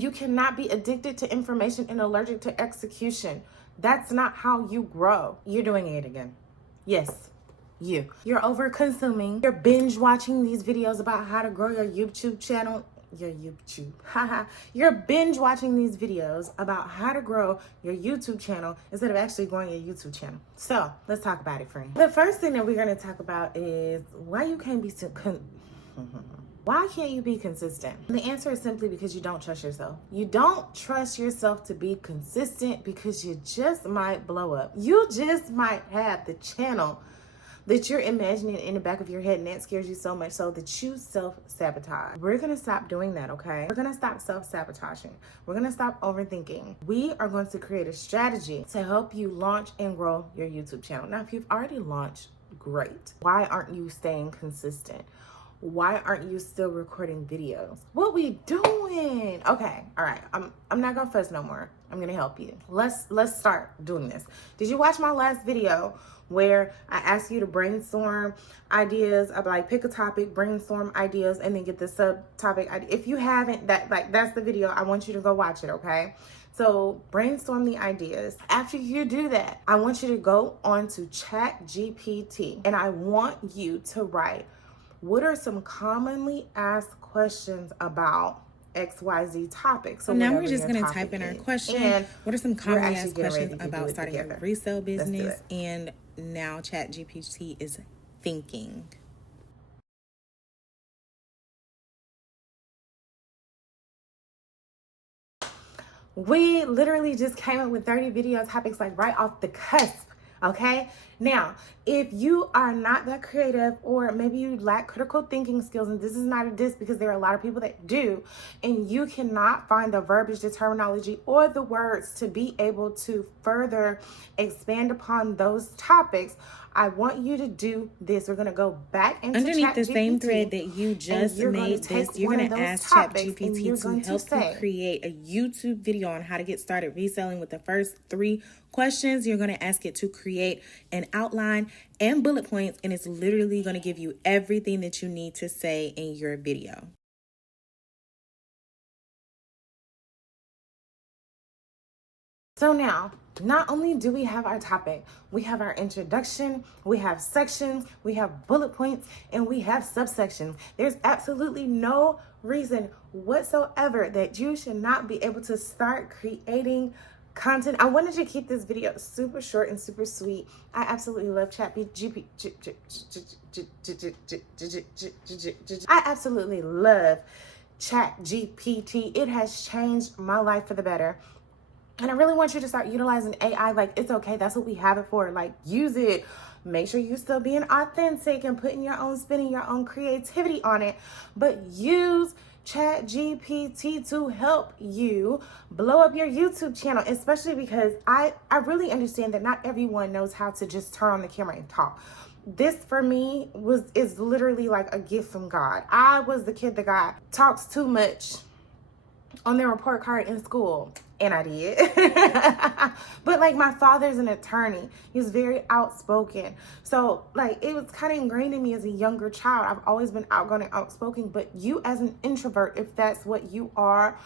You cannot be addicted to information and allergic to execution. That's not how you grow. You're doing it again. Yes, you. You're over consuming. You're binge watching these videos about how to grow your YouTube channel. Your YouTube. Haha. You're binge watching these videos about how to grow your YouTube channel instead of actually growing your YouTube channel. So let's talk about it, friend. The first thing that we're going to talk about is why you can't be why can't you be consistent? And the answer is simply because you don't trust yourself. You don't trust yourself to be consistent because you just might blow up. You just might have the channel that you're imagining in the back of your head, and that scares you so much so that you self-sabotage. We're gonna stop doing that, okay? We're gonna stop self-sabotaging. We're gonna stop overthinking. We are going to create a strategy to help you launch and grow your YouTube channel. Now, if you've already launched, great. Why aren't you staying consistent? Why aren't you still recording videos? What we doing? Okay, all right. I'm not gonna fuss no more. I'm gonna help you. Let's start doing this. Did you watch my last video where I asked you to brainstorm ideas? I'd like pick a topic, brainstorm ideas, and then get the subtopic idea. If you haven't, that's the video. I want you to go watch it, okay? So brainstorm the ideas. After you do that, I want you to go on to ChatGPT, and I want you to write, what are some commonly asked questions about XYZ topics? So now we're just going to type in our question. And what are some commonly asked questions about starting a resale business? And now ChatGPT is thinking. We literally just came up with 30 video topics like right off the cusp. Okay, now if you are not that creative, or maybe you lack critical thinking skills, and this is not a diss because there are a lot of people that do, and you cannot find the verbiage, the terminology, or the words to be able to further expand upon those topics, I want you to do this. We're going to go back into underneath the same thread that you just made this. You're going to ask ChatGPT to help you create a YouTube video on how to get started reselling with the first 3 questions. You're going to ask it to create an outline and bullet points, and it's literally going to give you everything that you need to say in your video. So now, not only do we have our topic, we have our introduction, we have sections, we have bullet points, and we have subsections. There's absolutely no reason whatsoever that you should not be able to start creating content. I wanted to keep this video super short and super sweet. I absolutely love ChatGPT. I absolutely love ChatGPT. It has changed my life for the better. And I really want you to start utilizing AI. Like, it's okay. That's what we have it for. Like, use it. Make sure you're still being authentic and putting your own spin and your own creativity on it. But use ChatGPT to help you blow up your YouTube channel, especially because I really understand that not everyone knows how to just turn on the camera and talk. This for me is literally like a gift from God. I was the kid that got talks too much on their report card in school. And I did. But like, my father's an attorney. He's very outspoken. So like, it was kind of ingrained in me as a younger child. I've always been outgoing and outspoken. But you as an introvert, if that's what you are,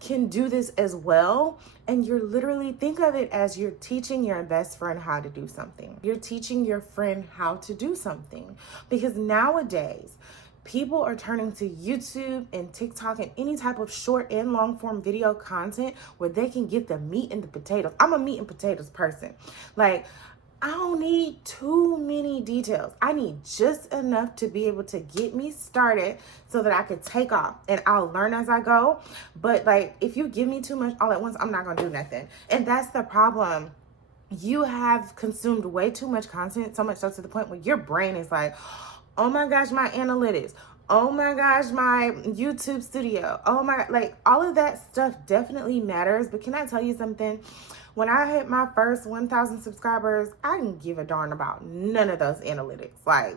can do this as well. And you're literally, think of it as you're teaching your best friend how to do something. You're teaching your friend how to do something. Because nowadays, people are turning to YouTube and TikTok and any type of short and long form video content where they can get the meat and the potatoes. I'm a meat and potatoes person. Like, I don't need too many details. I need just enough to be able to get me started so that I could take off, and I'll learn as I go. But like, if you give me too much all at once, I'm not gonna do nothing. And that's the problem. You have consumed way too much content, so much so to the point where your brain is like, oh my gosh, my analytics. Oh my gosh, my YouTube studio. Oh my, like, all of that stuff definitely matters. But can I tell you something? When I hit my first 1,000 subscribers, I didn't give a darn about none of those analytics. Like,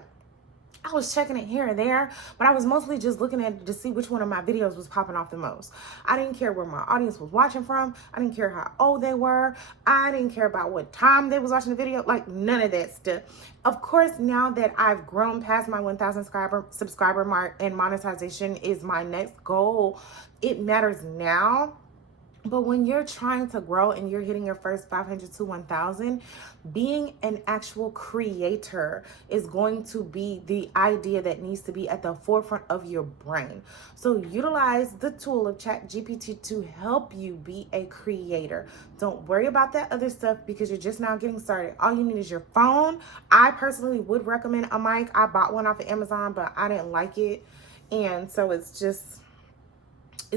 I was checking it here and there, but I was mostly just looking at it to see which one of my videos was popping off the most. I didn't care where my audience was watching from. I didn't care how old they were. I didn't care about what time they was watching the video. Like, none of that stuff. Of course, now that I've grown past my 1,000 subscriber mark and monetization is my next goal, it matters now. But when you're trying to grow and you're hitting your first 500 to 1,000, being an actual creator is going to be the idea that needs to be at the forefront of your brain. So utilize the tool of ChatGPT to help you be a creator. Don't worry about that other stuff because you're just now getting started. All you need is your phone. I personally would recommend a mic. I bought one off of Amazon, but I didn't like it. And so it's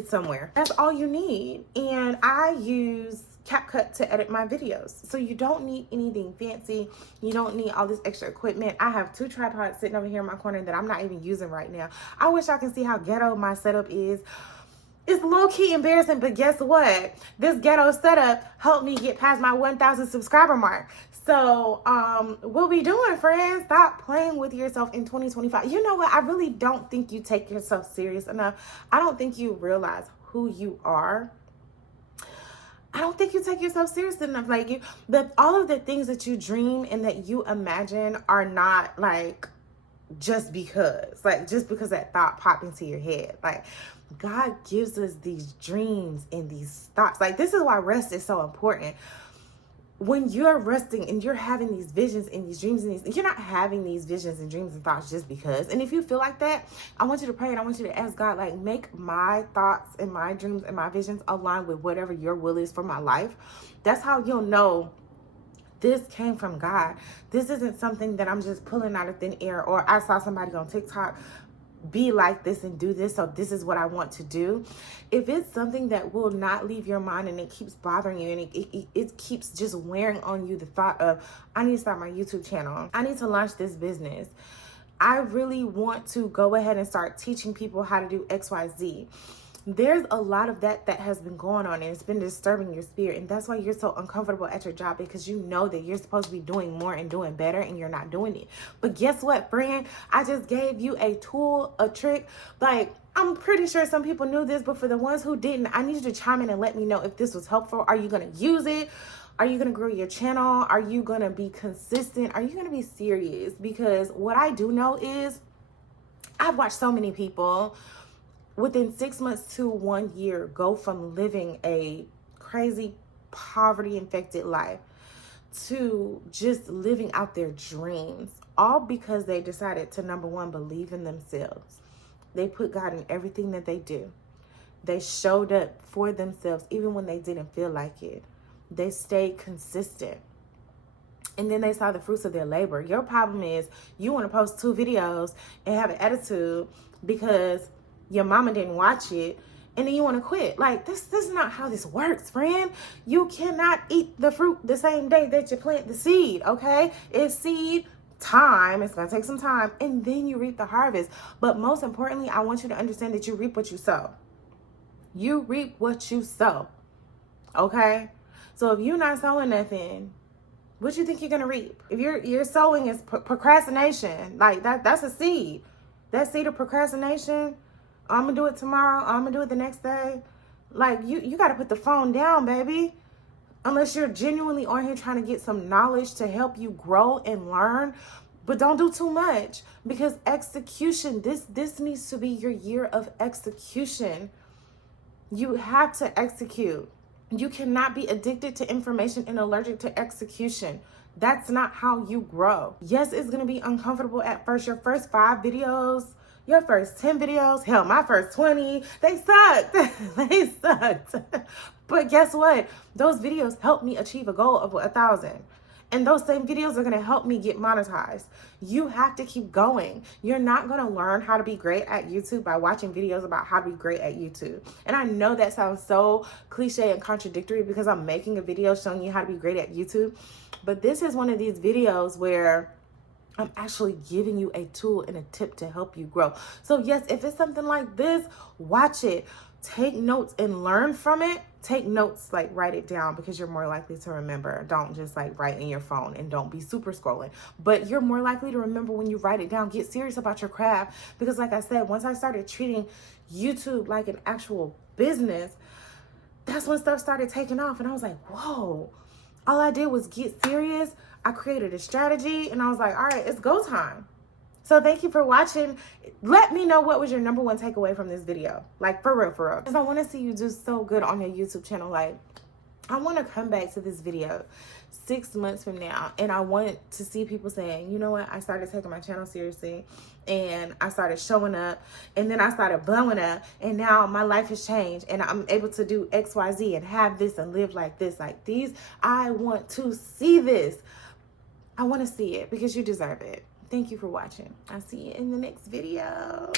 somewhere. That's all you need. And I use CapCut to edit my videos. So you don't need anything fancy. You don't need all this extra equipment. I have 2 tripods sitting over here in my corner that I'm not even using right now. I wish I can see how ghetto my setup is. It's low-key embarrassing, but guess what? This ghetto setup helped me get past my 1,000 subscriber mark. So, what we doing, friends? Stop playing with yourself in 2025. You know what? I really don't think you take yourself serious enough. I don't think you realize who you are. I don't think you take yourself seriously enough. Like, all of the things that you dream and that you imagine are not like just because that thought popped into your head. Like, God gives us these dreams and these thoughts. Like, this is why rest is so important. When you're resting and you're having these visions and these dreams and you're not having these visions and dreams and thoughts just because. And if you feel like that, I want you to pray and I want you to ask God, like, make my thoughts and my dreams and my visions align with whatever your will is for my life. That's how you'll know this came from God. This isn't something that I'm just pulling out of thin air, or I saw somebody on TikTok be like this and do this, so this is what I want to do. If it's something that will not leave your mind and it keeps bothering you and it keeps just wearing on you the thought of, I need to start my YouTube channel, I need to launch this business, I really want to go ahead and start teaching people how to do XYZ. There's a lot of that has been going on and it's been disturbing your spirit, and that's why you're so uncomfortable at your job, because you know that you're supposed to be doing more and doing better and you're not doing it. But guess what, friend? I just gave you a tool, a trick. Like, I'm pretty sure some people knew this, but for the ones who didn't, I need you to chime in and let me know if this was helpful. Are you going to use it? Are you going to grow your channel? Are you going to be consistent? Are you going to be serious? Because what I do know is I've watched so many people within 6 months to 1 year go from living a crazy poverty-infected life to just living out their dreams, all because they decided to, number one, believe in themselves. They put God in everything that they do. They showed up for themselves even when they didn't feel like it. They stayed consistent. And then they saw the fruits of their labor. Your problem is you want to post 2 videos and have an attitude because your mama didn't watch it, and then you want to quit. Like, this is not how this works, friend. You cannot eat the fruit the same day that you plant the seed, okay? It's seed time. It's going to take some time, and then you reap the harvest. But most importantly, I want you to understand that you reap what you sow. You reap what you sow, okay? So if you're not sowing nothing, what you think you're going to reap? If you're sowing is procrastination, like that's a seed. That seed of procrastination, I'm going to do it tomorrow, I'm going to do it the next day. Like, you got to put the phone down, baby. Unless you're genuinely on here trying to get some knowledge to help you grow and learn. But don't do too much, because execution, this needs to be your year of execution. You have to execute. You cannot be addicted to information and allergic to execution. That's not how you grow. Yes, it's going to be uncomfortable at first. Your first 5 videos, your first 10 videos, hell, my first 20, they sucked. They sucked. But guess what? Those videos helped me achieve a goal of 1,000. And those same videos are going to help me get monetized. You have to keep going. You're not going to learn how to be great at YouTube by watching videos about how to be great at YouTube. And I know that sounds so cliche and contradictory because I'm making a video showing you how to be great at YouTube. But this is one of these videos where I'm actually giving you a tool and a tip to help you grow. So yes, if it's something like this, watch it. take notes and learn from it. Take notes, like write it down, because you're more likely to remember. Don't just like write in your phone, and don't be super scrolling. But you're more likely to remember when you write it down. Get serious about your craft, because like I said, once I started treating YouTube like an actual business, that's when stuff started taking off. And I was like, whoa, all I did was get serious. I created a strategy, and I was like, all right, it's go time. So thank you for watching. Let me know what was your number one takeaway from this video. Like, for real, for real. Because I want to see you do so good on your YouTube channel. Like, I want to come back to this video 6 months from now, and I want to see people saying, you know what, I started taking my channel seriously, and I started showing up, and then I started blowing up, and now my life has changed, and I'm able to do XYZ and have this and live like this, like these. I want to see this. I want to see it, because you deserve it. Thank you for watching. I'll see you in the next video.